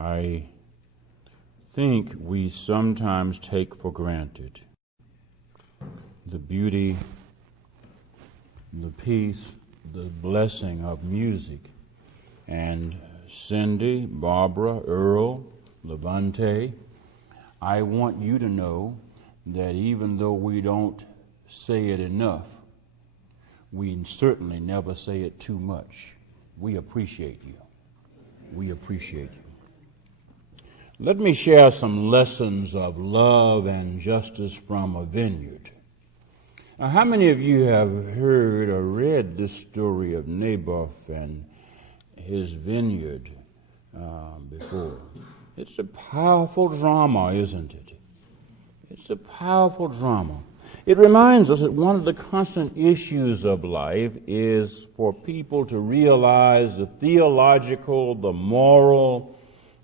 I think we sometimes take for granted the beauty, the peace, the blessing of music. And Cindy, Barbara, Earl, Levante, I want you to know that even though we don't say it enough, we certainly never say it too much. We appreciate you. We appreciate you. Let me share some lessons of love and justice from a vineyard. Now, how many of you have heard or read this story of Naboth and his vineyard before? It's a powerful drama, isn't it? It's a powerful drama. It reminds us that one of the constant issues of life is for people to realize the theological, the moral,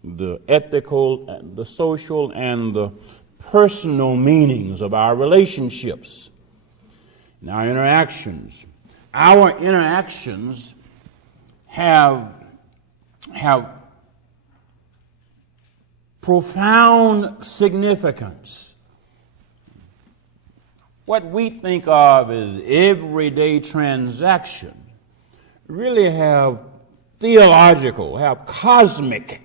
the ethical, the social, and the personal meanings of our relationships and our interactions. Our interactions have profound significance. What we think of as everyday transaction really have theological, have cosmic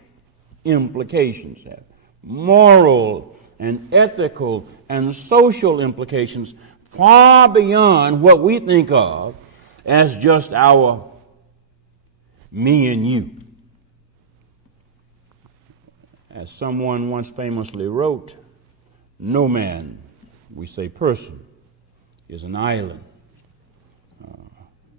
implications, have moral and ethical and social implications far beyond what we think of as just our me and you. As someone once famously wrote, no man, we say person, is an island.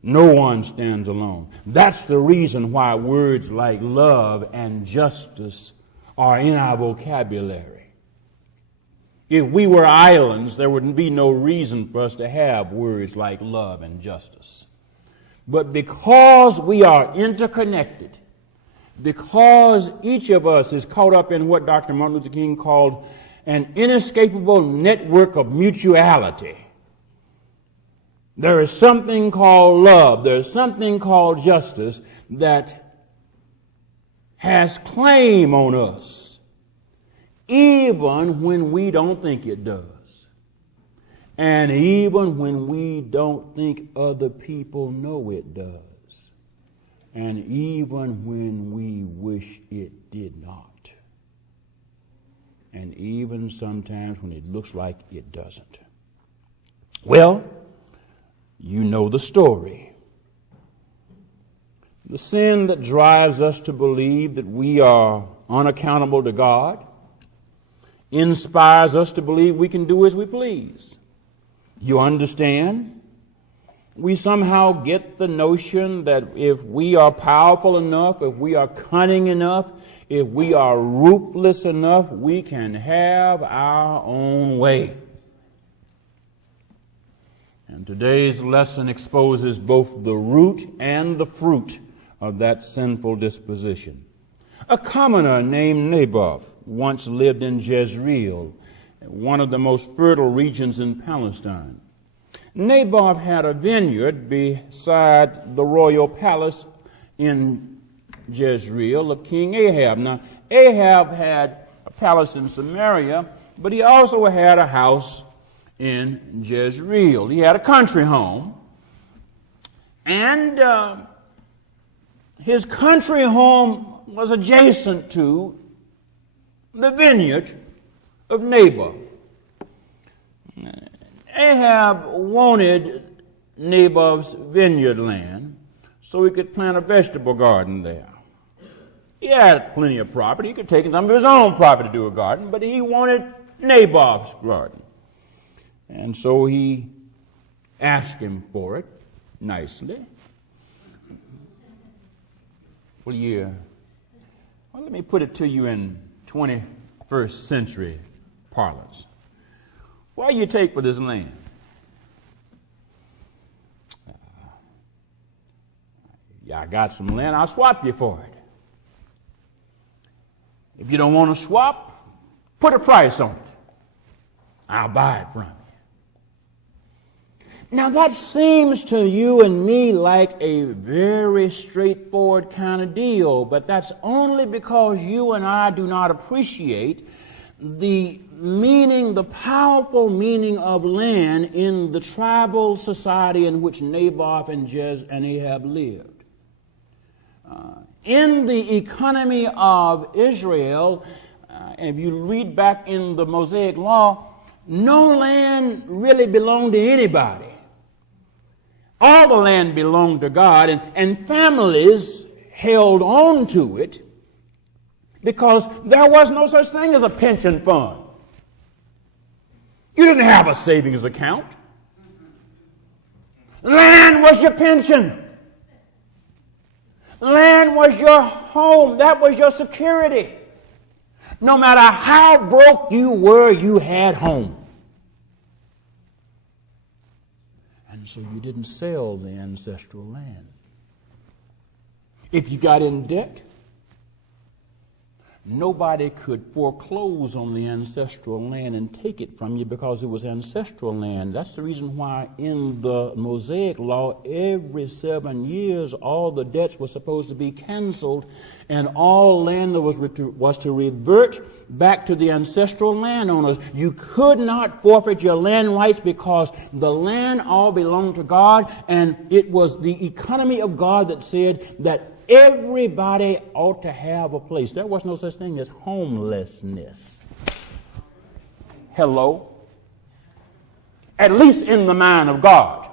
No one stands alone. That's the reason why words like love and justice are in our vocabulary. If we were islands, there would be no reason for us to have words like love and justice. But because we are interconnected, because each of us is caught up in what Dr. Martin Luther King called an inescapable network of mutuality, there is something called love, there is something called justice that has claim on us, even when we don't think it does, and even when we don't think other people know it does, and even when we wish it did not, and even sometimes when it looks like it doesn't. Well, you know the story. The sin that drives us to believe that we are unaccountable to God inspires us to believe we can do as we please. You understand? We somehow get the notion that if we are powerful enough, if we are cunning enough, if we are ruthless enough, we can have our own way. And today's lesson exposes both the root and the fruit of that sinful disposition. A commoner named Naboth once lived in Jezreel, one of the most fertile regions in Palestine. Naboth had a vineyard beside the royal palace in Jezreel of King Ahab. Now, Ahab had a palace in Samaria, but he also had a house in Jezreel. He had a country home, and his country home was adjacent to the vineyard of Naboth. Ahab wanted Naboth's vineyard land so he could plant a vegetable garden there. He had plenty of property. He could take some of his own property to do a garden, but he wanted Naboth's garden. And so he asked him for it nicely. Well, let me put it to you in 21st century parlance. What do you take for this land? Yeah, I got some land. I'll swap you for it. If you don't want to swap, put a price on it. I'll buy it from you. Now that seems to you and me like a very straightforward kind of deal, but that's only because you and I do not appreciate the meaning, the powerful meaning of land in the tribal society in which Naboth and Ahab lived. In the economy of Israel, if you read back in the Mosaic Law, no land really belonged to anybody. All the land belonged to God, and families held on to it because there was no such thing as a pension fund. You didn't have a savings account. Land was your pension. Land was your home. That was your security. No matter how broke you were, you had home. And so you didn't sell the ancestral land. If you got in debt, nobody could foreclose on the ancestral land and take it from you because it was ancestral land. That's the reason why in the Mosaic Law, every 7 years, all the debts were supposed to be canceled, and all land was to revert back to the ancestral landowners. You could not forfeit your land rights because the land all belonged to God, and it was the economy of God that said that everybody ought to have a place. There was no such thing as homelessness. Hello? At least in the mind of God.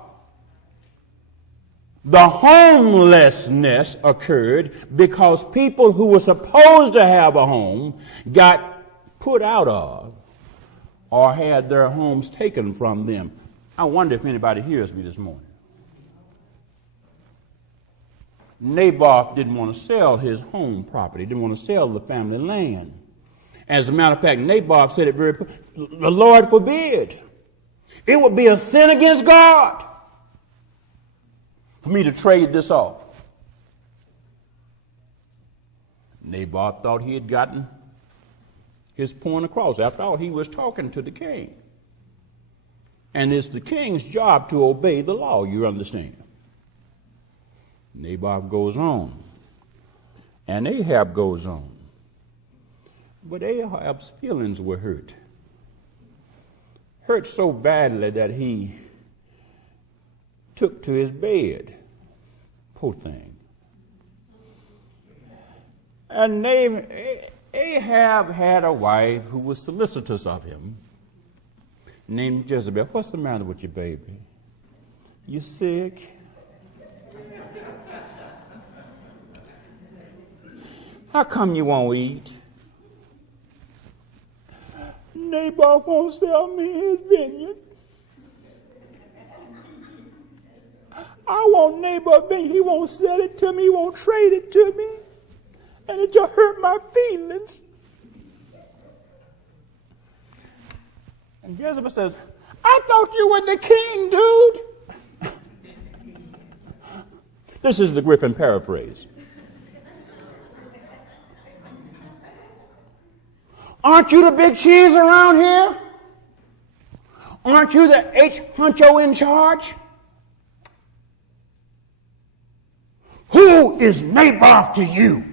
The homelessness occurred because people who were supposed to have a home got put out of or had their homes taken from them. I wonder if anybody hears me this morning. Naboth didn't want to sell his home property, didn't want to sell the family land. As a matter of fact, Naboth said it very, the Lord forbid. It would be a sin against God for me to trade this off. Naboth thought he had gotten his point across. After all, he was talking to the king. And it's the king's job to obey the law, you understand. Naboth goes on, and Ahab goes on. But Ahab's feelings were hurt. Hurt so badly that he took to his bed. Poor thing. And Ahab had a wife who was solicitous of him, named Jezebel. What's the matter with you, baby? You sick? How come you won't eat? Naboth won't sell me his vineyard. I want Naboth vineyard. He won't sell it to me. He won't trade it to me. And it just hurt my feelings. And Jezebel says, I thought you were the king, dude. This is the Griffin paraphrase. Aren't you the big cheese around here? Aren't you the H-honcho in charge? Who is Naboth to you?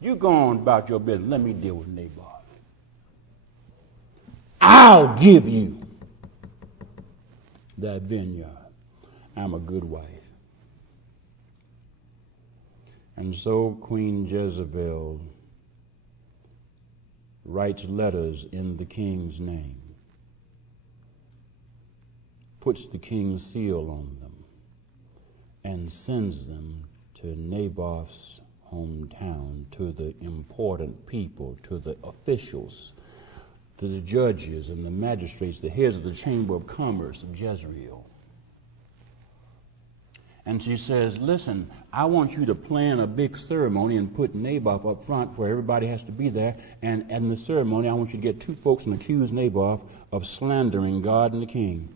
You go on about your business. Let me deal with Naboth. I'll give you that vineyard. I'm a good wife. And so Queen Jezebel writes letters in the king's name, puts the king's seal on them, and sends them to Naboth's hometown, to the important people, to the officials, to the judges and the magistrates, the heads of the chamber of commerce of Jezreel. And she says, listen, I want you to plan a big ceremony and put Naboth up front where everybody has to be there. And in the ceremony, I want you to get two folks and accuse Naboth of slandering God and the king.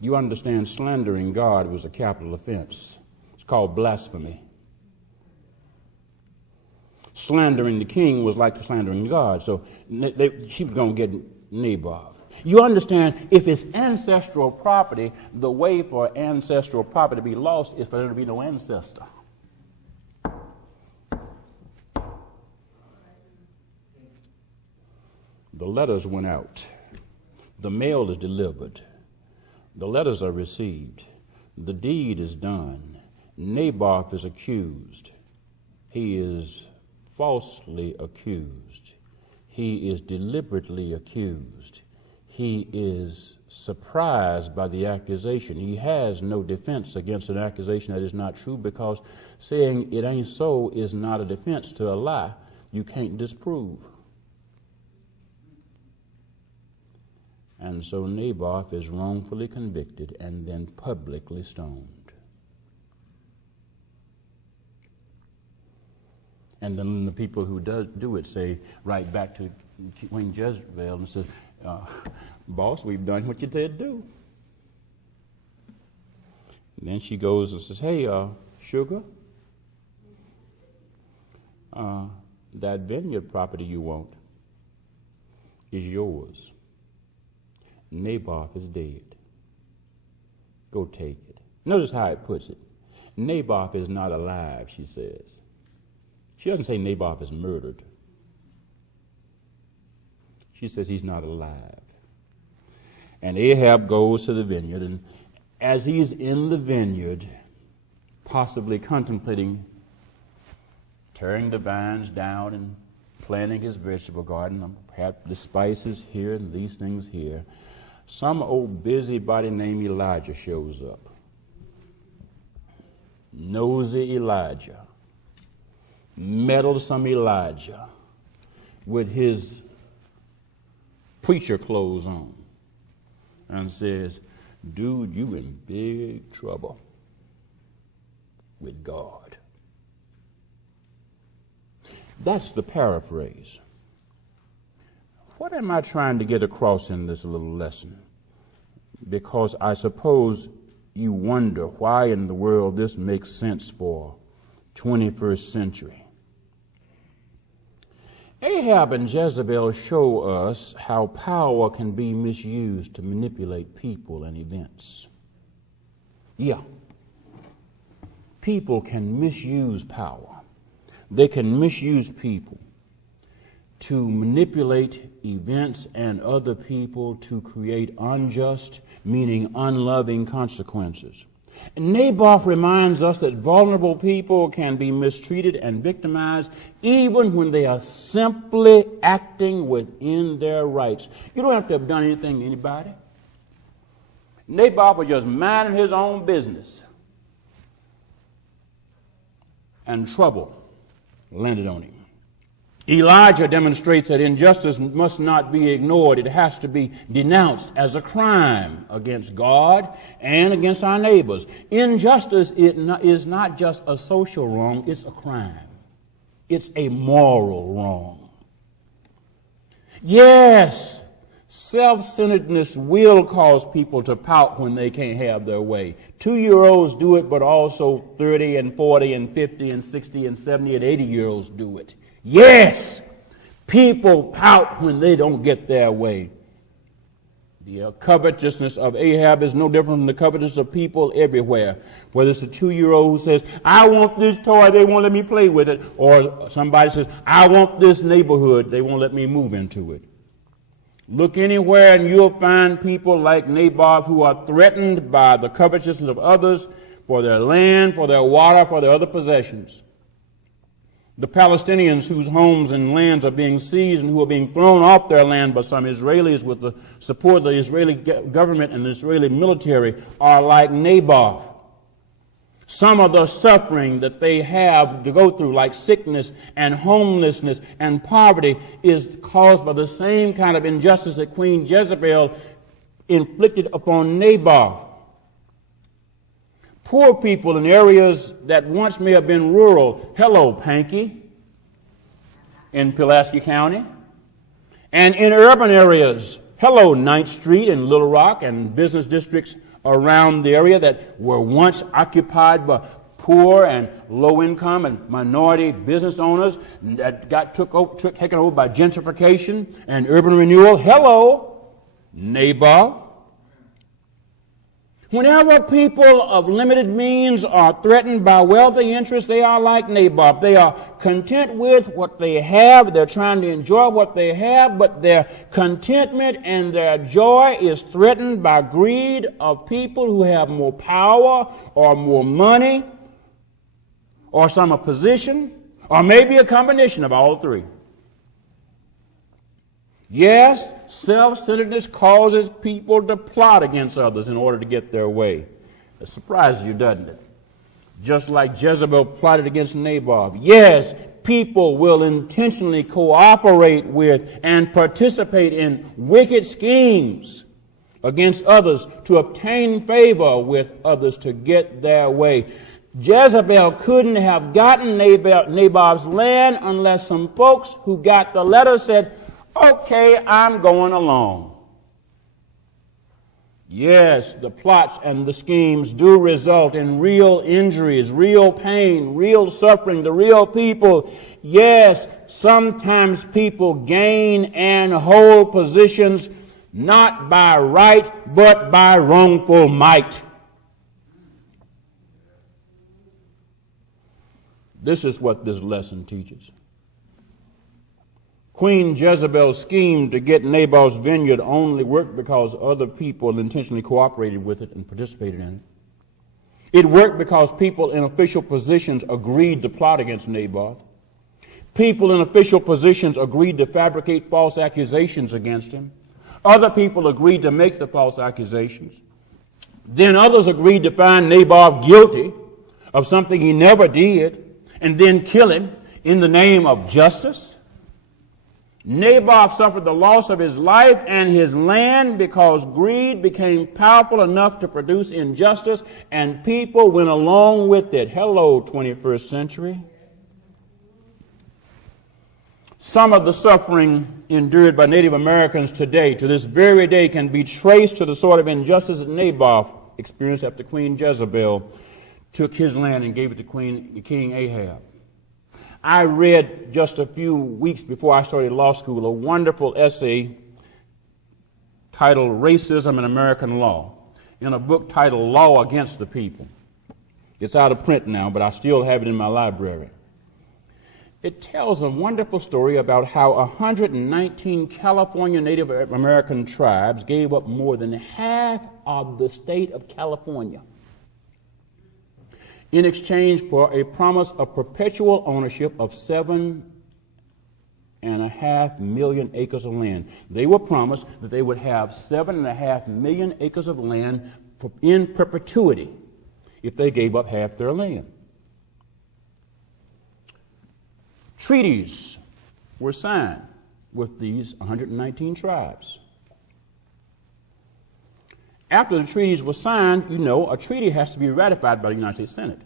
You understand, slandering God was a capital offense. It's called blasphemy. Slandering the king was like slandering God. So she was going to get Naboth. You understand, if it's ancestral property, the way for ancestral property to be lost is for there to be no ancestor. The letters went out. The mail is delivered. The letters are received. The deed is done. Naboth is accused. He is falsely accused. He is deliberately accused. He is surprised by the accusation. He has no defense against an accusation that is not true, because saying it ain't so is not a defense to a lie you can't disprove. And so Naboth is wrongfully convicted and then publicly stoned. And then the people who do it say, right back to Queen Jezebel, and says, boss, we've done what you said do. And then she goes and says, hey, sugar, that vineyard property you want is yours. Naboth is dead. Go take it. Notice how it puts it. Naboth is not alive, she says. She doesn't say Naboth is murdered. She says he's not alive. And Ahab goes to the vineyard, and as he's in the vineyard, possibly contemplating tearing the vines down and planting his vegetable garden, perhaps the spices here and these things here, some old busybody named Elijah shows up. Nosy Elijah, meddlesome Elijah, with his preacher clothes on, and says, dude, you in big trouble with God. That's the paraphrase. What am I trying to get across in this little lesson? Because I suppose you wonder why in the world this makes sense for 21st century. Ahab and Jezebel show us how power can be misused to manipulate people and events. Yeah. People can misuse power. They can misuse people to manipulate events and other people to create unjust, meaning unloving consequences. And Naboth reminds us that vulnerable people can be mistreated and victimized even when they are simply acting within their rights. You don't have to have done anything to anybody. Naboth was just minding his own business, and trouble landed on him. Elijah demonstrates that injustice must not be ignored. It has to be denounced as a crime against God and against our neighbors. Injustice is not just a social wrong, it's a crime. It's a moral wrong. Yes, self-centeredness will cause people to pout when they can't have their way. 2-year-olds do it, but also 30 and 40 and 50 and 60 and 70 and 80-year-olds do it. Yes, people pout when they don't get their way. The covetousness of Ahab is no different from the covetousness of people everywhere. Whether it's a 2-year-old who says, I want this toy, they won't let me play with it. Or somebody says, I want this neighborhood, they won't let me move into it. Look anywhere and you'll find people like Naboth who are threatened by the covetousness of others for their land, for their water, for their other possessions. The Palestinians whose homes and lands are being seized and who are being thrown off their land by some Israelis with the support of the Israeli government and the Israeli military are like Naboth. Some of the suffering that they have to go through, like sickness and homelessness and poverty, is caused by the same kind of injustice that Queen Jezebel inflicted upon Naboth. Poor people in areas that once may have been rural, hello, Panky, in Pulaski County, and in urban areas, hello, 9th Street in Little Rock and business districts around the area that were once occupied by poor and low income and minority business owners that got taken over by gentrification and urban renewal. Hello, Naboth. Whenever people of limited means are threatened by wealthy interests, they are like Naboth. They are content with what they have. They're trying to enjoy what they have, but their contentment and their joy is threatened by greed of people who have more power or more money or some position, or maybe a combination of all three. Yes, self-centeredness causes people to plot against others in order to get their way. It surprises you, doesn't it? Just like Jezebel plotted against Naboth. Yes, people will intentionally cooperate with and participate in wicked schemes against others to obtain favor with others to get their way. Jezebel couldn't have gotten Naboth's land unless some folks who got the letter said, "Okay, I'm going along." Yes, the plots and the schemes do result in real injuries, real pain, real suffering to real people. Yes, sometimes people gain and hold positions not by right, but by wrongful might. This is what this lesson teaches. Queen Jezebel's scheme to get Naboth's vineyard only worked because other people intentionally cooperated with it and participated in it. It worked because people in official positions agreed to plot against Naboth. People in official positions agreed to fabricate false accusations against him. Other people agreed to make the false accusations. Then others agreed to find Naboth guilty of something he never did and then kill him in the name of justice. Naboth suffered the loss of his life and his land because greed became powerful enough to produce injustice, and people went along with it. Hello, 21st century. Some of the suffering endured by Native Americans today, to this very day, can be traced to the sort of injustice that Naboth experienced after Queen Jezebel took his land and gave it to King Ahab. I read just a few weeks before I started law school a wonderful essay titled Racism in American Law in a book titled Law Against the People. It's out of print now, but I still have it in my library. It tells a wonderful story about how 119 California Native American tribes gave up more than half of the state of California in exchange for a promise of perpetual ownership of 7.5 million acres of land. They were promised that they would have 7.5 million acres of land in perpetuity if they gave up half their land. Treaties were signed with these 119 tribes. After the treaties were signed, you know, a treaty has to be ratified by the United States Senate.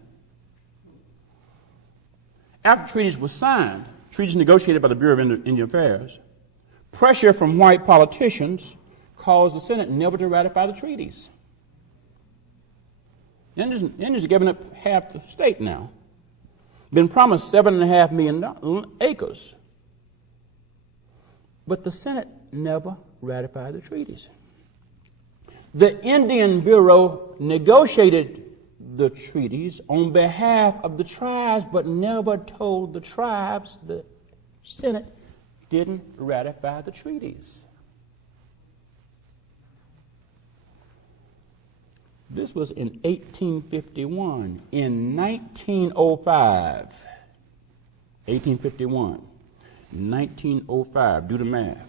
After treaties were signed, treaties negotiated by the Bureau of Indian Affairs, pressure from white politicians caused the Senate never to ratify the treaties. Indians are giving up half the state now. Been promised 7.5 million acres. But the Senate never ratified the treaties. The Indian Bureau negotiated the treaties on behalf of the tribes, but never told the tribes the Senate didn't ratify the treaties. This was in 1851. In 1905, do the math.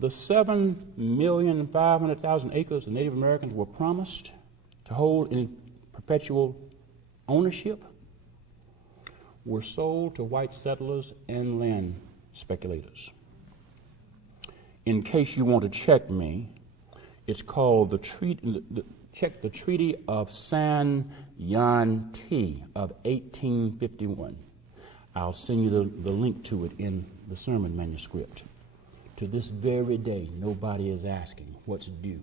The 7,500,000 acres the Native Americans were promised to hold in perpetual ownership were sold to white settlers and land speculators. In case you want to check me, it's called the Treaty of San Juan T of 1851. I'll send you the link to it in the sermon manuscript. To this very day, nobody is asking what's due.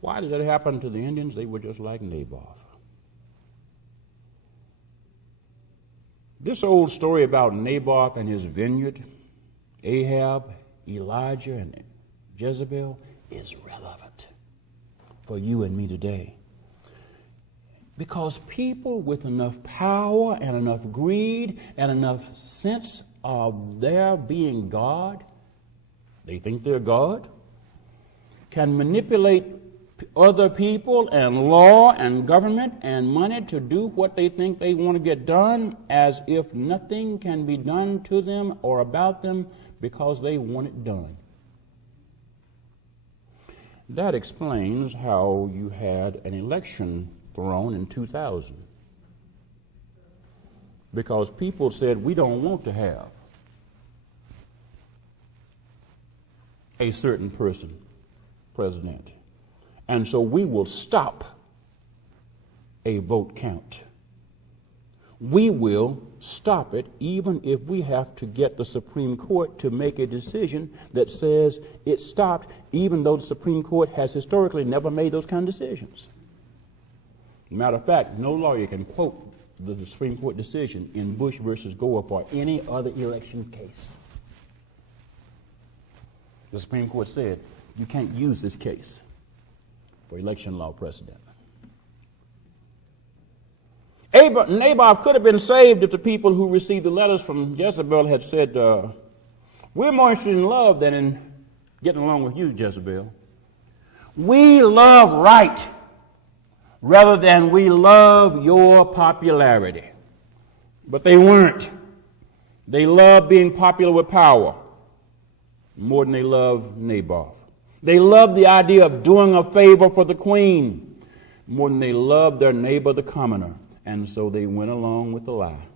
Why did that happen to the Indians? They were just like Naboth. This old story about Naboth and his vineyard, Ahab, Elijah, and Jezebel is relevant for you and me today. Because people with enough power and enough greed and enough sense of their being God, they think they're God, can manipulate other people and law and government and money to do what they think they want to get done, as if nothing can be done to them or about them because they want it done. That explains how you had an election thrown in 2000. Because people said, we don't want to have a certain person president. And so we will stop a vote count. We will stop it even if we have to get the Supreme Court to make a decision that says it stopped, even though the Supreme Court has historically never made those kind of decisions. Matter of fact, no lawyer can quote the Supreme Court decision in Bush versus Gore for any other election case. The Supreme Court said you can't use this case for election law precedent. Naboth could have been saved if the people who received the letters from Jezebel had said, we're more interested in love than in getting along with you, Jezebel. We love right rather than we love your popularity. But they weren't. They loved being popular with power more than they loved Naboth. They loved the idea of doing a favor for the queen more than they loved their neighbor, the commoner. And so they went along with the lie.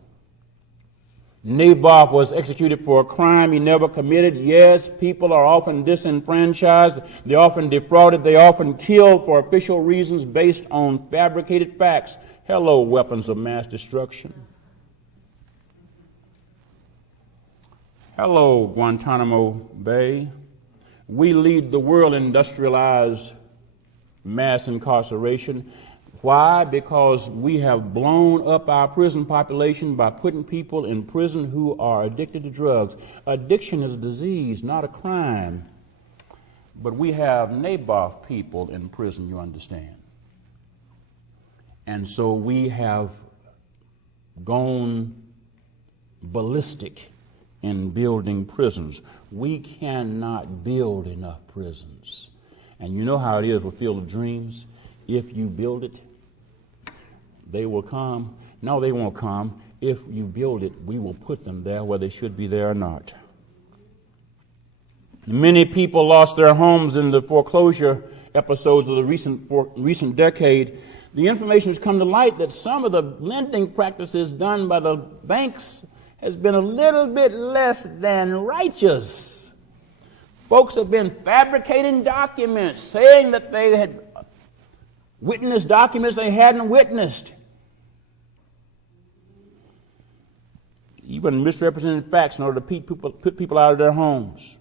Naboth was executed for a crime he never committed. Yes, people are often disenfranchised. They're often defrauded. They're often killed for official reasons based on fabricated facts. Hello, weapons of mass destruction. Hello, Guantanamo Bay. We lead the world in industrialized mass incarceration. Why? Because we have blown up our prison population by putting people in prison who are addicted to drugs. Addiction is a disease, not a crime. But we have Naboth people in prison, you understand. And so we have gone ballistic in building prisons. We cannot build enough prisons. And you know how it is with Field of Dreams. If you build it, they will come. No, they won't come. If you build it, we will put them there where they should be there or not. Many people lost their homes in the foreclosure episodes of the recent decade. The information has come to light that some of the lending practices done by the banks has been a little bit less than righteous. Folks have been fabricating documents, saying that they had witnessed documents they hadn't witnessed. Even misrepresented facts in order to put people out of their homes.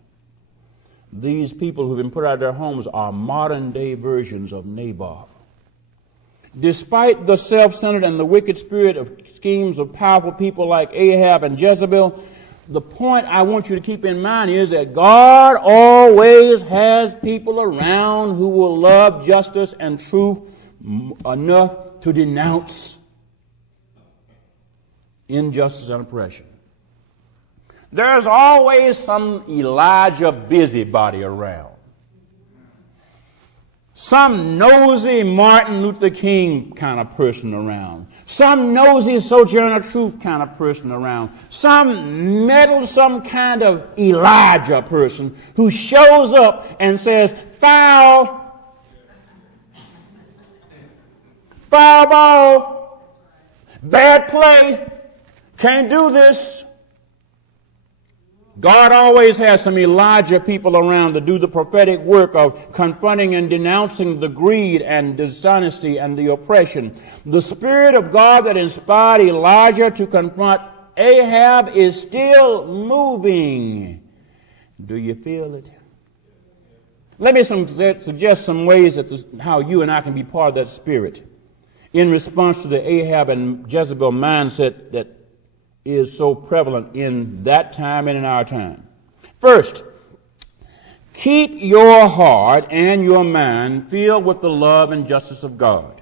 These people who have been put out of their homes are modern-day versions of Naboth. Despite the self-centered and the wicked spirit of schemes of powerful people like Ahab and Jezebel, the point I want you to keep in mind is that God always has people around who will love justice and truth enough to denounce injustice and oppression. There's always some Elijah busybody around. Some nosy Martin Luther King kind of person around. Some nosy Sojourner Truth kind of person around. Some meddlesome kind of Elijah person who shows up and says, foul, foul ball, bad play, can't do this. God always has some Elijah people around to do the prophetic work of confronting and denouncing the greed and dishonesty and the oppression. The Spirit of God that inspired Elijah to confront Ahab is still moving. Do you feel it? Let me suggest some ways how you and I can be part of that spirit in response to the Ahab and Jezebel mindset that is so prevalent in that time and in our time. First, keep your heart and your mind filled with the love and justice of God.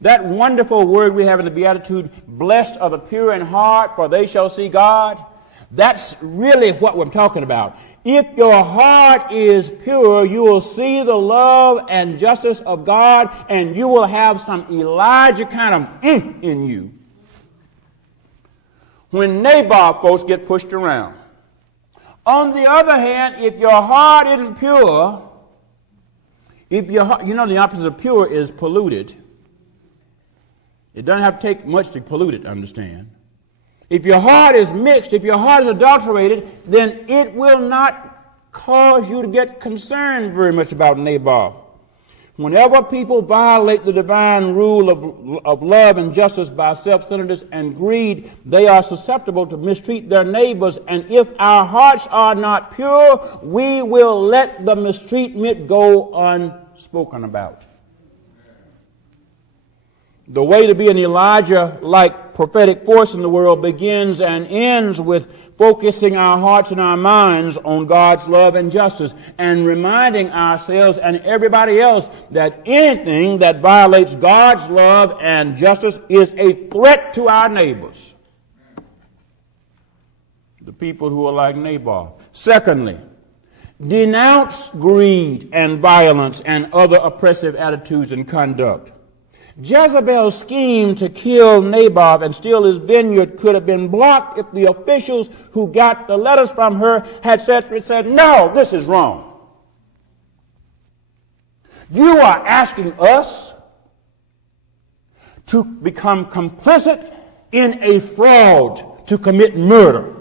That wonderful word we have in the Beatitude, blessed are the pure in heart, for they shall see God. That's really what we're talking about. If your heart is pure, you will see the love and justice of God, and you will have some Elijah kind of in you. When Naboth folks get pushed around. On the other hand, if your heart isn't pure, the opposite of pure is polluted. It doesn't have to take much to pollute it, understand. If your heart is mixed, if your heart is adulterated, then it will not cause you to get concerned very much about Naboth. Whenever people violate the divine rule of love and justice by self-centeredness and greed, they are susceptible to mistreat their neighbors. And if our hearts are not pure, we will let the mistreatment go unspoken about. The way to be an Elijah-like prophetic force in the world begins and ends with focusing our hearts and our minds on God's love and justice and reminding ourselves and everybody else that anything that violates God's love and justice is a threat to our neighbors, the people who are like Naboth. Secondly, denounce greed and violence and other oppressive attitudes and conduct. Jezebel's scheme to kill Naboth and steal his vineyard could have been blocked if the officials who got the letters from her had said, no, this is wrong. You are asking us to become complicit in a fraud to commit murder.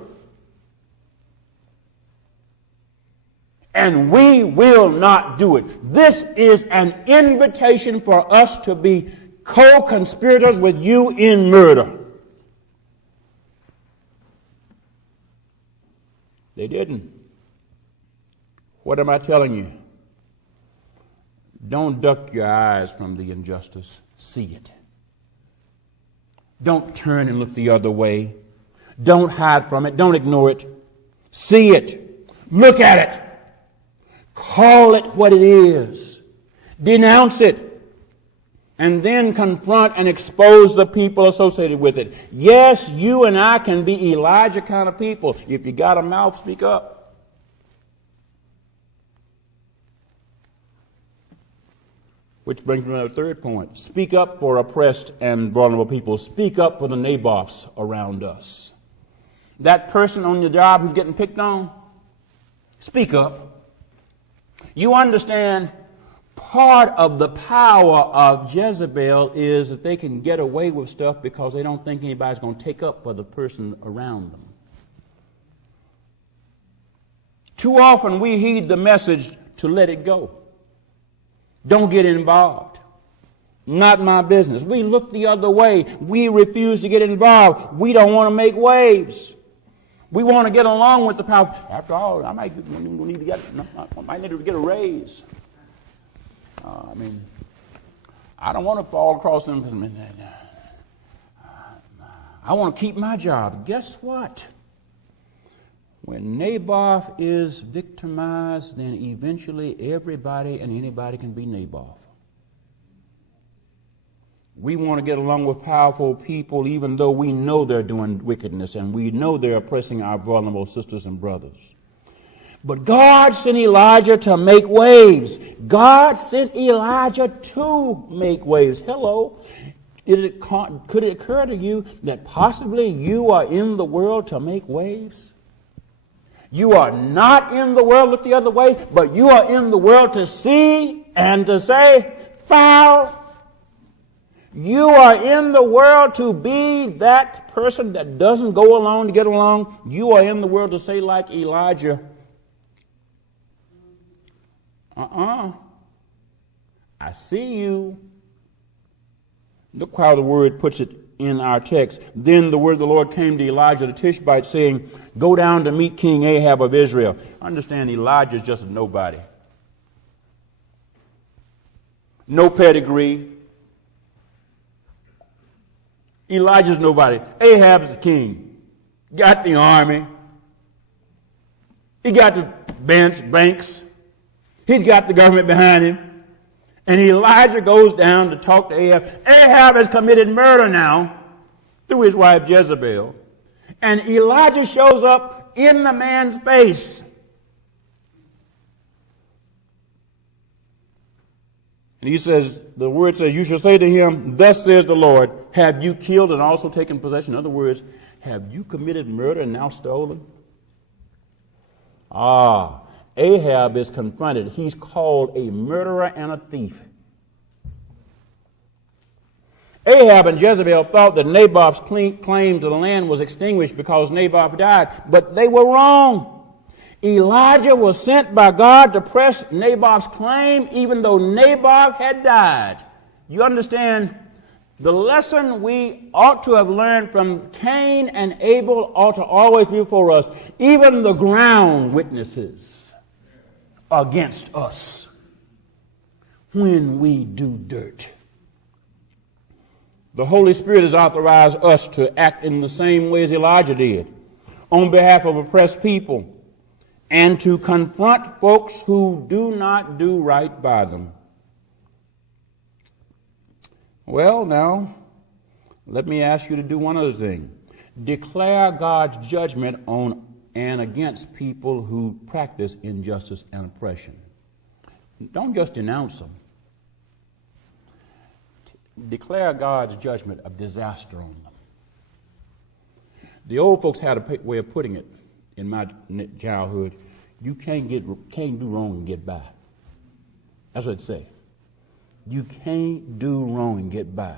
And we will not do it. This is an invitation for us to be co-conspirators with you in murder. They didn't. What am I telling you? Don't duck your eyes from the injustice. See it. Don't turn and look the other way. Don't hide from it. Don't ignore it. See it. Look at it. Call it what it is. Denounce it. And then confront and expose the people associated with it. Yes, you and I can be Elijah kind of people. If you got a mouth, speak up. Which brings me to the third point. Speak up for oppressed and vulnerable people. Speak up for the Naboths around us. That person on your job who's getting picked on, speak up. You understand, part of the power of Jezebel is that they can get away with stuff because they don't think anybody's going to take up for the person around them. Too often we heed the message to let it go. Don't get involved. Not my business. We look the other way. We refuse to get involved. We don't want to make waves. We want to get along with the power. After all, I might need to get a raise. I don't want to fall across them. I want to keep my job. Guess what? When Naboth is victimized, then eventually everybody and anybody can be Naboth. We want to get along with powerful people even though we know they're doing wickedness and we know they're oppressing our vulnerable sisters and brothers. But God sent Elijah to make waves. God sent Elijah to make waves. Hello. Could it occur to you that possibly you are in the world to make waves? You are not in the world, look the other way, but you are in the world to see and to say, foul. You are in the world to be that person that doesn't go along to get along. You are in the world to say like Elijah, I see you. Look how the word puts it in our text. Then the word of the Lord came to Elijah the Tishbite, saying, go down to meet King Ahab of Israel. Understand, Elijah is just a nobody. no pedigree. Elijah's nobody. Ahab's the king. Got the army. He got the banks. He's got the government behind him. And Elijah goes down to talk to Ahab. Ahab has committed murder now through his wife Jezebel. And Elijah shows up in the man's face. And he says, the word says, you shall say to him, thus says the Lord, have you killed and also taken possession? In other words, have you committed murder and now stolen? Ahab is confronted. He's called a murderer and a thief. Ahab and Jezebel thought that Naboth's claim to the land was extinguished because Naboth died, but they were wrong. Elijah was sent by God to press Naboth's claim even though Naboth had died. You understand? The lesson we ought to have learned from Cain and Abel ought to always be before us. Even the ground witnesses against us when we do dirt. The Holy Spirit has authorized us to act in the same way as Elijah did on behalf of oppressed people and to confront folks who do not do right by them. Well, now, let me ask you to do one other thing. Declare God's judgment on and against people who practice injustice and oppression. Don't just denounce them. Declare God's judgment of disaster on them. The old folks had a way of putting it in my childhood. You can't do wrong and get by. That's what it'd say. You can't do wrong and get by.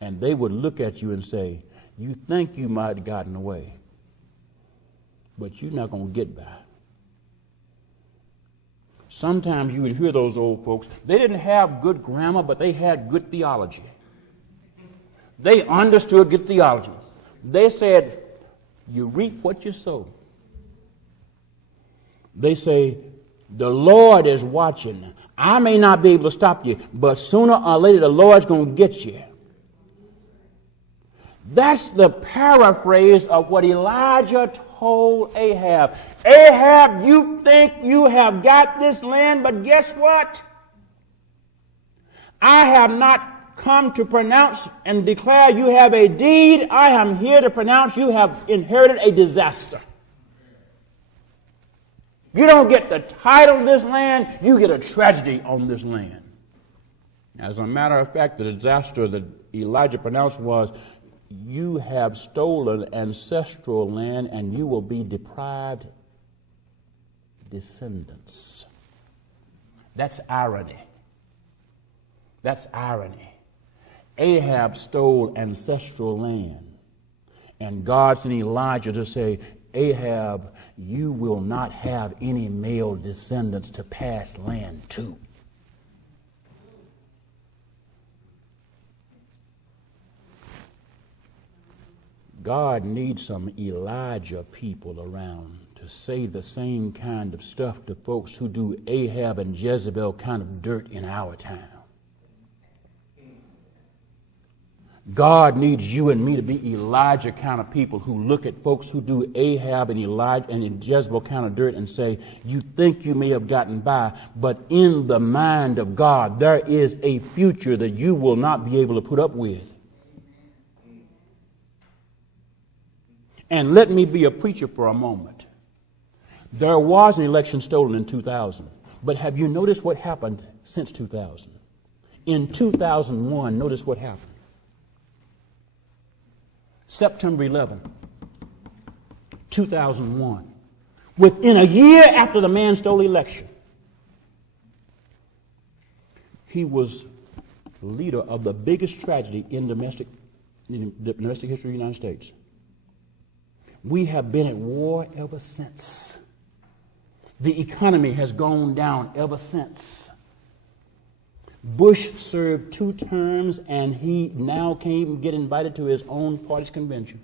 And they would look at you and say, you think you might have gotten away, but you're not going to get by. Sometimes you would hear those old folks. They didn't have good grammar, but they had good theology. They understood good theology. They said, you reap what you sow. They say, the Lord is watching. I may not be able to stop you, but sooner or later the Lord's going to get you. That's the paraphrase of what Elijah told Ahab. Ahab, you think you have got this land, but guess what? I have not come to pronounce and declare you have a deed. I am here to pronounce you have inherited a disaster. You don't get the title of this land, you get a tragedy on this land. As a matter of fact, the disaster that Elijah pronounced was, you have stolen ancestral land and you will be deprived descendants. That's irony. That's irony. Ahab stole ancestral land, and God sent Elijah to say, Ahab, you will not have any male descendants to pass land to. God needs some Elijah people around to say the same kind of stuff to folks who do Ahab and Jezebel kind of dirt in our town. God needs you and me to be Elijah kind of people who look at folks who do Ahab and Elijah and Jezebel kind of dirt and say, you think you may have gotten by, but in the mind of God, there is a future that you will not be able to put up with. And let me be a preacher for a moment. There was an election stolen in 2000, but have you noticed what happened since 2000? In 2001, notice what happened. September 11, 2001. Within a year after the man stole the election, he was leader of the biggest tragedy in domestic history of the United States. We have been at war ever since. The economy has gone down ever since. Bush served 2 terms and he now get invited to his own party's convention.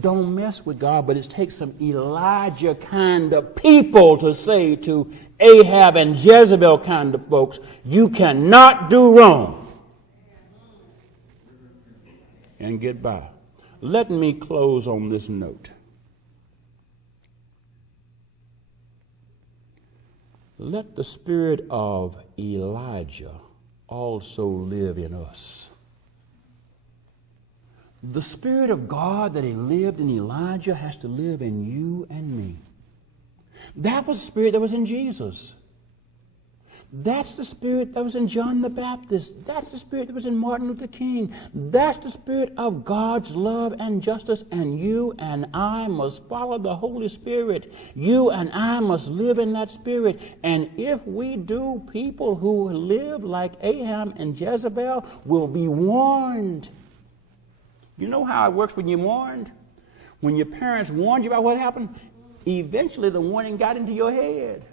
don't mess with God, but it takes some Elijah kind of people to say to Ahab and Jezebel kind of folks, you cannot do wrong and get by. Let me close on this note. Let the spirit of Elijah also live in us. The Spirit of God that he lived in Elijah has to live in you and me. That was the Spirit that was in Jesus. That's the Spirit that was in John the Baptist. That's the Spirit that was in Martin Luther King. That's the Spirit of God's love and justice, and you and I must follow the Holy Spirit. You and I must live in that Spirit. And if we do, people who live like Ahab and Jezebel will be warned. You know how it works when you're warned? When your parents warned you about what happened, eventually the warning got into your head.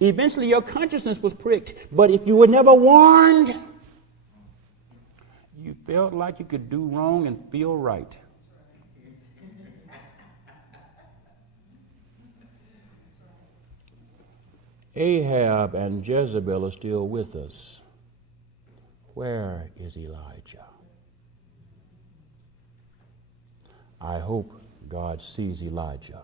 Eventually your consciousness was pricked. But if you were never warned, you felt like you could do wrong and feel right. Ahab and Jezebel are still with us. Where is Elijah? I hope God sees Elijah